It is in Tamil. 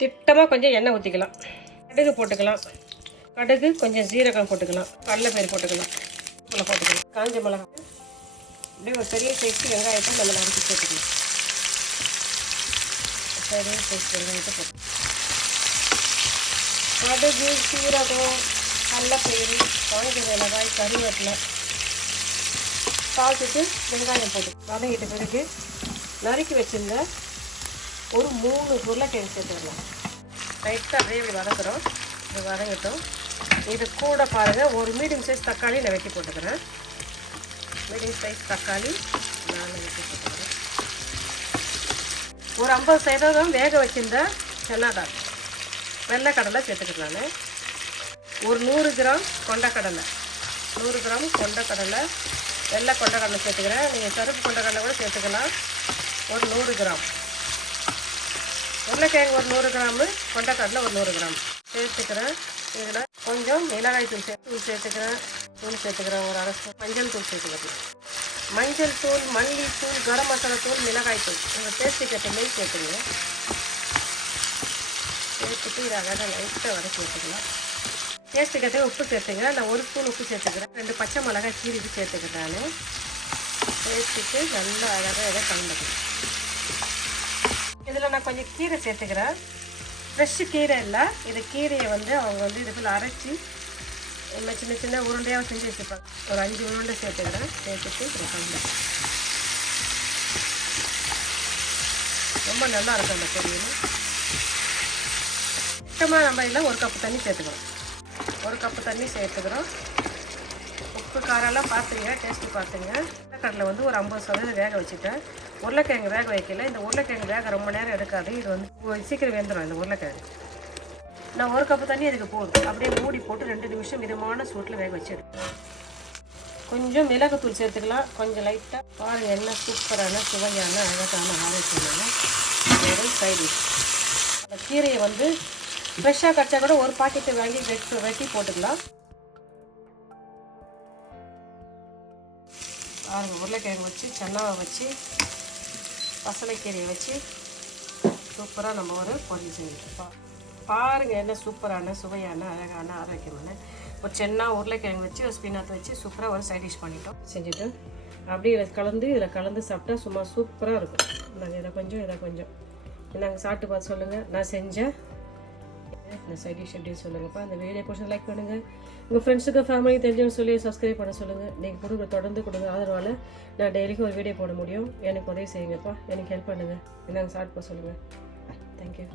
திட்டமாக கொஞ்சம் எண்ணெய் ஊற்றிக்கலாம். கடுகு போட்டுக்கலாம். கடுகு கொஞ்சம் சீரகம் போட்டுக்கலாம். கடலைப்பயிறு போட்டுக்கலாம். போட்டுக்கலாம். காஞ்ச மிளகா அப்படியே ஒரு பெரிய சைஸ் வெங்காயத்தை நம்ம நறுக்கி போட்டுக்கலாம். பெரிய சைஸ் வெங்காயத்தை போட்டு கடுகு சீரகம் கடலைப்பயிறு காஞ்ச மிளகாய் கருவேப்பிலை தாளிச்சிட்டு வெங்காயம் போட்டு வதங்கிட்ட பிறகு நறுக்கி வச்சுருந்த ஒரு 3 உருளைக்கிழங்கு சேர்த்துக்கலாம். லைட்டாக அப்படியே இப்படி வதக்குறோம். இது வதங்கட்டும். இது கூட பாருங்கள் ஒரு மீடியம் சைஸ் தக்காளி நான் வெட்டி போட்டுக்கிறேன். மீடியம் சைஸ் தக்காளி நான் வெட்டி போட்டுக்கிறேன். ஒரு 50% வேக வச்சுருந்த சென்னாதால் வெள்ளைக்கடலை சேர்த்துக்கலாம். ஒரு 100 கிராம் கொண்டக்கடலை 100 கிராம் கொண்டக்கடலை வெள்ளை கொண்டக்கடலை சேர்த்துக்கிறேன். நீங்கள் கருப்பு கொண்டக்கடலை கூட சேர்த்துக்கலாம். ஒரு 100 கிராம் உருளைக்கிழங்கு ஒரு 100 கிராமு கொண்டக்கடலை ஒரு 100 கிராம் சேர்த்துக்கிறேன். இதில் கொஞ்சம் மிளகாய் தூள் சேர்த்துக்கிறேன். ஒரு அரை ஸ்பூன் மஞ்சள் தூள் சேர்த்துக்கிறேன். மஞ்சள் தூள் மல்லித்தூள் கரம் மசாலா தூள் மிளகாய் தூள் உங்கள் டேஸ்ட்டுக்கு ஏற்ற மாதிரி சேர்த்துங்க. சேர்த்துட்டு இதை அழகாக லைட்டாக வர சேர்த்துக்கலாம். டேஸ்ட்டுக்கு ஏற்ற உப்பு சேர்த்துக்கிறேன். நான் 1 ஸ்பூன் உப்பு சேர்த்துக்கிறேன். 2 பச்சை மிளகாய் கீரிட்டு சேர்த்துக்கிறேன். நான் சேர்த்துட்டு நல்லா அழகாக இதை கலந்துக்கிறேன். இதில் நான் கொஞ்சம் கீரை சேர்த்துக்கிறேன். ஃப்ரெஷ்ஷு கீரை இல்லை, இது கீரையை அவங்க இதுக்குள்ள அரைச்சி சின்ன சின்ன உருண்டையாக செஞ்சு வச்சுருப்பாங்க. ஒரு 5 உருண்டை சேர்த்துக்கிறேன். சேர்த்துட்டு இதில் கலந்து ரொம்ப நல்லா இருக்கும் அந்த பொரியல். சுத்தமாக நம்ம இதில் 1 கப்பு தண்ணி சேர்த்துக்கிறோம். 1 கப்பு தண்ணி சேர்த்துக்கிறோம். உப்பு காரெல்லாம் பார்த்துங்க, டேஸ்ட்டு பார்த்துங்க. கடலை ஒரு 50% வேக வச்சுட்டேன். உருளைக்கிழங்கு வேக வைக்கல. இந்த உருளைக்கிழங்கு வேக ரொம்ப நேரம் எடுக்காது. இது சீக்கிரம் வெந்துடும். இந்த உருளைக்கிழங்கு நான் 1 கப்பு தண்ணி அதுக்கு போதும். அப்படியே மூடி போட்டு 2 நிமிஷம் மிதமான சூட்டில் வேக வச்சு எடுக்கணும். கொஞ்சம் மிளகுத்தூள் சேர்த்துக்கலாம். கொஞ்சம் லைட்டாக பாருங்கள் என்ன சூப்பரான சுவையான அழகான ஆரோக்கியமான ஒரு சைட் டிஷ். அந்த கீரையை ஃப்ரெஷ்ஷாக கடிச்சா கூட ஒரு பாக்கெட்டை வாங்கி வெட்டி போட்டுக்கலாம். பாருங்கள் உருளைக்கிழங்கு வச்சு சென்னாவை வச்சு பசலைக்கீரையை வச்சு சூப்பராக நம்ம ஒரு பொரியல் செஞ்சுருப்போம். பாருங்கள் என்ன சூப்பரான சுவையான அழகான ஆரோக்கியமான ஒரு சென்னா உருளைக்கிழங்கு வச்சு ஒரு ஸ்பினாத்தை வச்சு சூப்பராக ஒரு சைட் டிஷ் பண்ணிட்டோம். செஞ்சுட்டு அப்படியே இதில் கலந்து சாப்பிட்டா சும்மா சூப்பராக இருக்கும். நாங்கள் இதை கொஞ்சம் நாங்கள் சாப்பிட்டு பார்த்து சொல்லுங்கள். நான் செஞ்சேன் இந்த சைட் டிஷ் எப்படி சொல்லுங்கப்பா. அந்த வீடியோ பிடிச்சது லைக் பண்ணுங்கள். உங்கள் ஃப்ரெண்ட்ஸுக்கு ஃபேமிலி தெரிஞ்சவங்க சொல்லி சப்ஸ்கிரைப் பண்ண சொல்லுங்கள். நீங்கள் தொடர்ந்து கொடுங்க ஆதரவால் நான் டெய்லிக்கும் ஒரு வீடியோ போட முடியும். எனக்கு உதவி செய்யுங்கப்பா. எனக்கு ஹெல்ப் பண்ணுங்கள். நாங்கள் சாப்பிட்டு சொல்லுங்கள். தேங்க்யூ.